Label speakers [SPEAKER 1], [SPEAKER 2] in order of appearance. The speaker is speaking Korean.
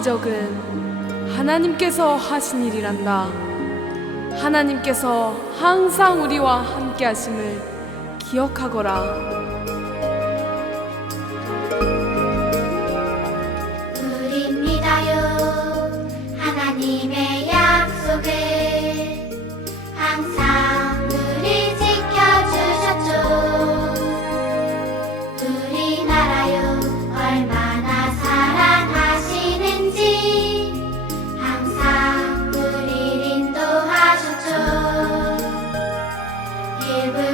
[SPEAKER 1] 기적은 하나님께서 하신 일이란다. 하나님께서 항상 우리와 함께 하심을 기억하거라. give